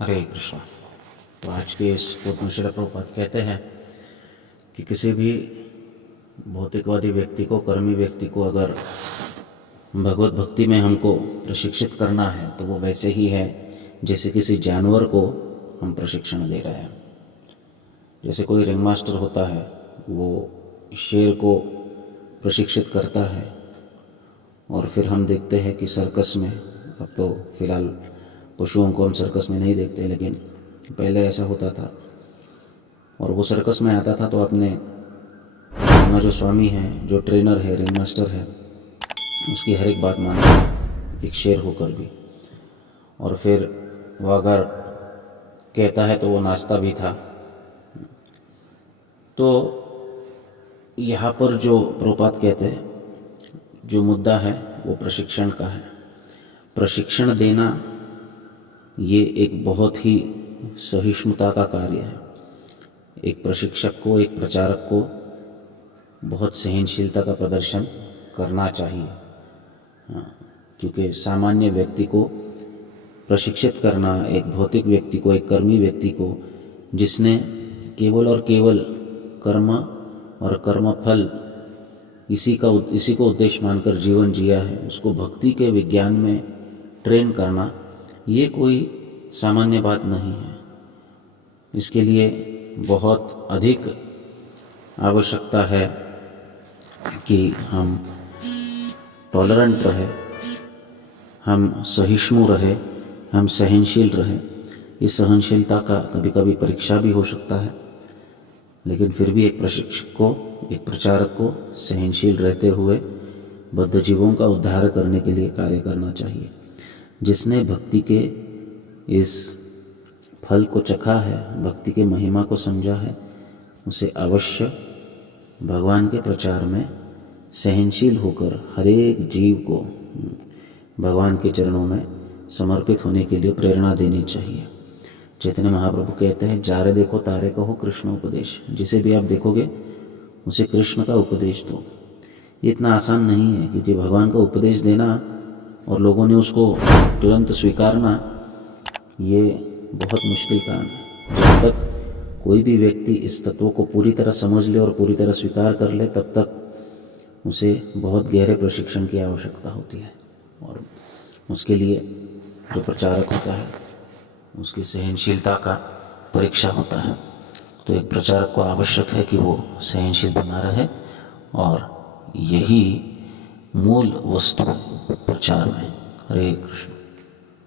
हरे कृष्ण। तो आज के इस बोध में श्रील प्रभुपाद कहते हैं कि किसी भी भौतिकवादी व्यक्ति को, कर्मी व्यक्ति को अगर भगवत भक्ति में हमको प्रशिक्षित करना है तो वो वैसे ही है जैसे किसी जानवर को हम प्रशिक्षण दे रहे हैं। जैसे कोई रिंग मास्टर होता है, वो शेर को प्रशिक्षित करता है और फिर हम देखते हैं कि सर्कस में, अब तो फिलहाल पशुओं को हम सर्कस में नहीं देखते, लेकिन पहले ऐसा होता था। और वो सर्कस में आता था तो अपने अपना जो स्वामी है, जो ट्रेनर है, रिंग मास्टर है, उसकी हर एक बात मानता, एक शेर होकर भी। और फिर वो अगर कहता है तो वो नाचता भी था। तो यहाँ पर जो प्रभुपाद कहते हैं, जो मुद्दा है वो प्रशिक्षण का है। प्रशिक्षण देना ये एक बहुत ही सहिष्णुता का कार्य है। एक प्रशिक्षक को, एक प्रचारक को बहुत सहनशीलता का प्रदर्शन करना चाहिए। क्योंकि सामान्य व्यक्ति को प्रशिक्षित करना, एक भौतिक व्यक्ति को, एक कर्मी व्यक्ति को, जिसने केवल और केवल कर्म और कर्मफल इसी को उद्देश्य मानकर जीवन जिया है, उसको भक्ति के विज्ञान में ट्रेन करना, ये कोई सामान्य बात नहीं है। इसके लिए बहुत अधिक आवश्यकता है कि हम टॉलरेंट रहे, हम सहिष्णु रहे, हम सहनशील रहे। इस सहनशीलता का कभी कभी परीक्षा भी हो सकता है, लेकिन फिर भी एक प्रशिक्षक को, एक प्रचारक को सहनशील रहते हुए बद्ध जीवों का उद्धार करने के लिए कार्य करना चाहिए। जिसने भक्ति के इस फल को चखा है, भक्ति के महिमा को समझा है, उसे अवश्य भगवान के प्रचार में सहनशील होकर हर एक जीव को भगवान के चरणों में समर्पित होने के लिए प्रेरणा देनी चाहिए। चैतन्य महाप्रभु कहते हैं, जारे देखो तारे कहो कृष्ण उपदेश। जिसे भी आप देखोगे उसे कृष्ण का उपदेश दो। ये इतना आसान नहीं है, क्योंकि भगवान का उपदेश देना और लोगों ने उसको तुरंत स्वीकारना, ये बहुत मुश्किल काम है। जब तक कोई भी व्यक्ति इस तत्व को पूरी तरह समझ ले और पूरी तरह स्वीकार कर ले, तब तक उसे बहुत गहरे प्रशिक्षण की आवश्यकता होती है। और उसके लिए जो प्रचारक होता है, उसकी सहनशीलता का परीक्षा होता है। तो एक प्रचारक को आवश्यक है कि वो सहनशील बना रहे, और यही मूल वस्तु प्रचार में। हरे कृष्ण।